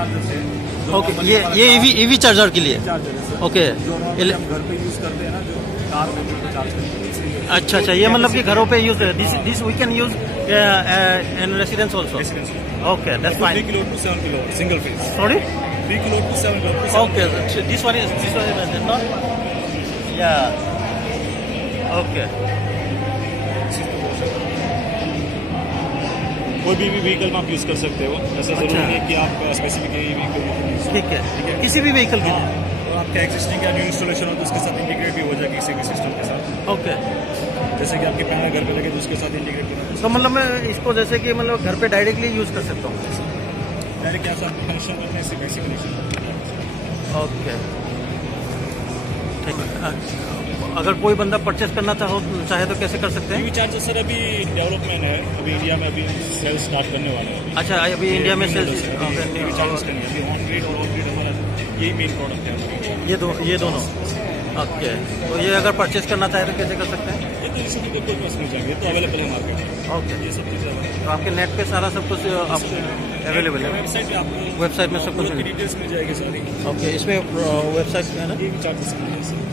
Charger है। Okay, ये EV charger के लिए। चार्जर है सर। ओके, जो नॉर्मली हम घर पे यूज करते हैं ना, जो कार में चार्ज करते हैं। अच्छा अच्छा, ये मतलब कि घरों पे use this we can use in residence also. Okay, that's 3 fine. Kilo to 7 kilo single phase. Sorry, 3 kilo to 7 kilo. okay, this one is not, yeah, okay, कोई भी व्हीकल में आप यूज कर सकते हो, ऐसा जरूरी अच्छा। नहीं है कि आप स्पेसिफिक यही व्हीकल यूज करो। ठीक है, किसी भी व्हीकल के लिए। और आपका एक्सिस्टिंग या न्यू इंस्टॉलेशन हो तो उसके साथ इंटीग्रेट भी हो जाएगी किसी भी सिस्टम के साथ। ओके, जैसे कि आपके पैनल घर पे लगे तो उसके साथ इंटीग्रेट करना। तो मतलब मैं इसको जैसे कि मतलब घर पे डायरेक्टली यूज कर सकता हूँ। डायरेक्ट क्या सर कनेक्शन करने से वैसी कनेक्शन। ओके, ठीक है। अगर कोई बंदा परचेस करना चाहे तो कैसे कर सकते हैं? ईवी चार्जर सर अभी डेवलपमेंट है, अभी इंडिया में अभी सेल स्टार्ट करने वाले हैं। अच्छा, अभी इंडिया में सेल्स। ईवी चार्जर्स का नहीं है, अभी ऑन ग्रिड और ऑफ ग्रिड हमारा यही मेन प्रोडक्ट है हमारा। ये दोनों। ओके, तो ये अगर परचेस करना चाहे तो कैसे कर सकते हैं? ये तो इसी की कोई बस नहीं चाहिए, तो अवेलेबल है मार्केट में। ओके, ये सब चीज़ें तो आपके नेट पे सारा सब कुछ आपको अवेलेबल है? वेबसाइट पे आपको वेबसाइट में सब कुछ की डिटेल्स मिल जाएगी सारी। ओके, इसमें वेबसाइट है ना? ईवी चार्जर्स के लिए सर।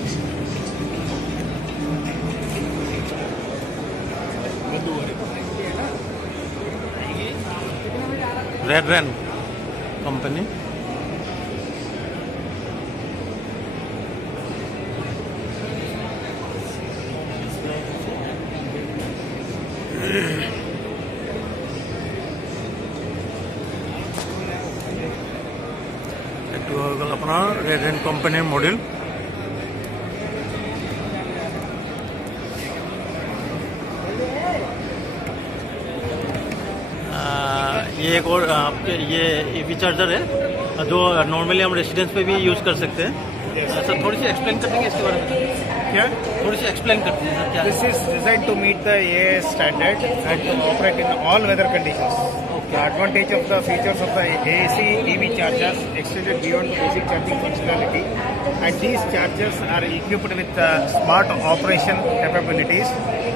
रेड रैन कंपनी। একটু হয়ে গেল আপনার রেড র্যান কোম্পানির মডেল। ये एक और आपके ये ईवी चार्जर है जो नॉर्मली हम रेसिडेंस पे भी यूज़ कर सकते हैं। सर थोड़ी सी एक्सप्लेन कर देंगे इसके बारे में? क्या? थोड़ी सी एक्सप्लेन कर दीजिए सर, क्या? This is designed to meet the AS standard and to operate in all weather conditions. The advantage of the features of the AC EV chargers extended beyond the basic charging functionality, and these chargers are equipped with smart operation capabilities,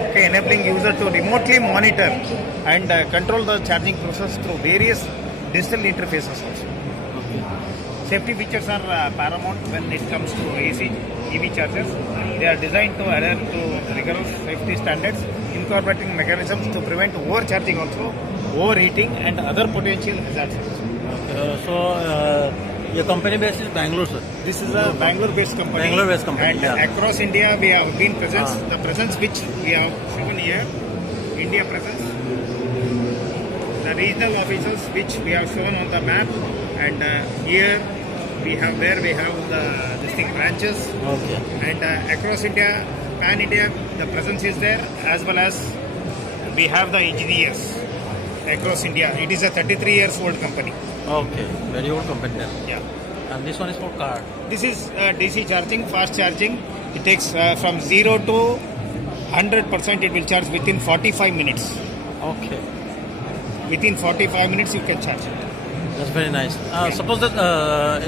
okay, enabling user to remotely monitor and control the charging process through various digital interfaces also. Safety features are paramount when it comes to AC EV chargers. They are designed to adhere to rigorous safety standards, incorporating mechanisms to prevent overcharging also, overheating and other potential hazards. सो ये company base is Bangalore sir. This is a Bangalore-based company. Bangalore-based company, And yeah. across India we have been present. The presence which we have shown here, India presence. The regional offices which we have shown on the map, and here we have this thing branches, okay, and across India, pan India, the presence is there, as well as we have the engineers across India. It is a 33 years old company. Okay, very old company है। Yeah. And this one is for car. This is DC charging, fast charging. It takes from 0 to 100%. It will charge within 45 minutes. Okay, Within 45 minutes, you can charge it. That's very nice. Suppose that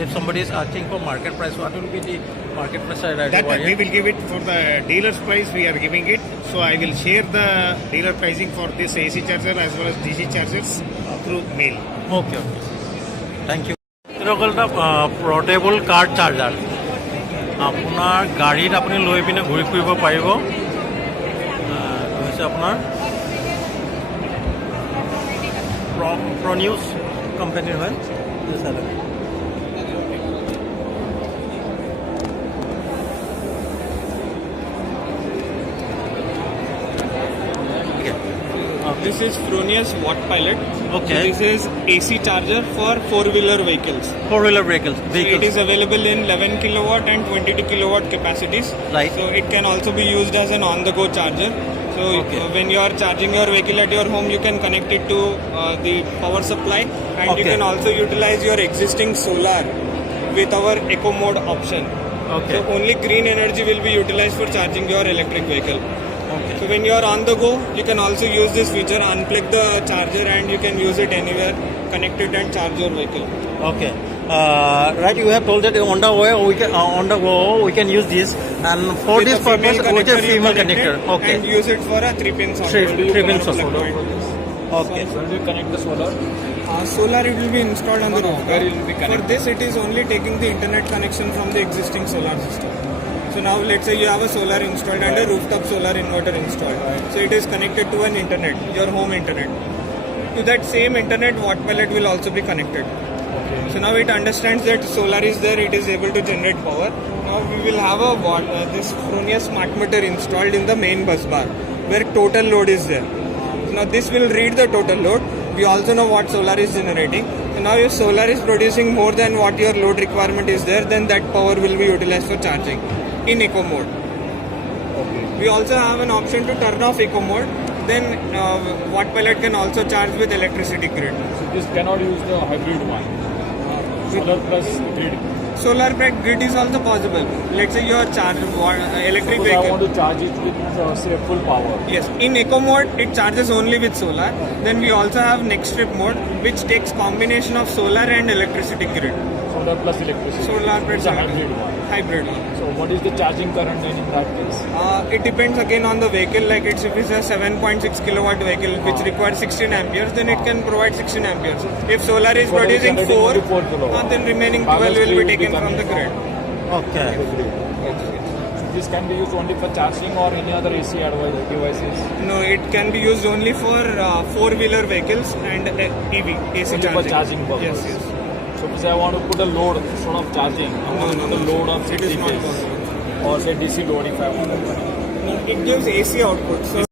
if somebody is asking for market price, what will be the market price That we will give it for the dealer's price. We are giving it. So I will share the dealer pricing for this AC charger as well as DC chargers through mail. Okay okay, thank you. এটা হ'ল এটা portable কাৰ charger. আপোনাৰ গাড়ীত আপুনি লৈ পিনে ঘূৰি ফুৰিব পাৰিব। হৈছে আপোনাৰ প্ৰনিউজ কোম্পানীৰ হয়। This is Fronius Watt Pilot. Okay. So this is AC charger for four-wheeler vehicles. Four wheeler vehicles So it is available in 11 kilowatt and 22 kilowatt capacities. Right. So it can also be used as an on-the-go charger. So Okay. when you are charging your vehicle at your home, you can connect it to the power supply, and you Okay. can also utilize your existing solar with our eco mode option. Okay. So only green energy will be utilized for charging your electric vehicle. Okay. So when you are on the go, you can also use this feature, unplug the charger, and you can use it anywhere, connect it and charge your vehicle. Okay. Right, you have told that on the way we can use this, and for With this a female purpose with a connector, you female connect connector. it Okay. And use it for a 3-pin socket. Three pin Plug socket. point. Okay. When we connect the solar, Solar, it will be installed on the roof. Where it will be For connected? this, it is only taking the internet connection from the existing solar system. So now let's say you have a solar installed and a rooftop solar inverter installed. So it is connected to an internet, your home internet. To that same internet, watt pellet will also be connected. So now it understands that solar is there, it is able to generate power. Now we will have this Fronia smart meter installed in the main bus bar where total load is there. So now this will read the total load. We also know what solar is generating. So now if solar is producing more than what your load requirement is there, then that power will be utilized for charging in eco mode. We also have an option to turn off eco mode. Then watt pellet can also charge with electricity grid. So this cannot use the hybrid one. Solar plus grid. Solar plus grid is also possible. Let's say your electric Suppose I want vehicle. to charge it with say full power. Yes, in eco mode it charges only with solar. Then we also have next trip mode, which takes combination of solar and electricity grid. Solar plus electricity. Solar plus It's a hybrid one. Hybrid one. So what is the charging current then in that case? It depends again on the vehicle. Like if it's a 7.6 kilowatt vehicle which requires 16 amperes, then it can provide 16 amperes. If solar is Solar is producing generating 4, only 4 kilowatt. then remaining 12 Balance will three be will be taken from coming the grid. Okay. So this can be used only for charging or any other AC devices. No, it can be used only for four-wheeler vehicles and EV, AC Only for charging. charging purpose. Yes, yes. So say I want to put a load instead of charging. I want to put a load of It 60 is not phase possible. or say DC load if I want to. It gives AC output. So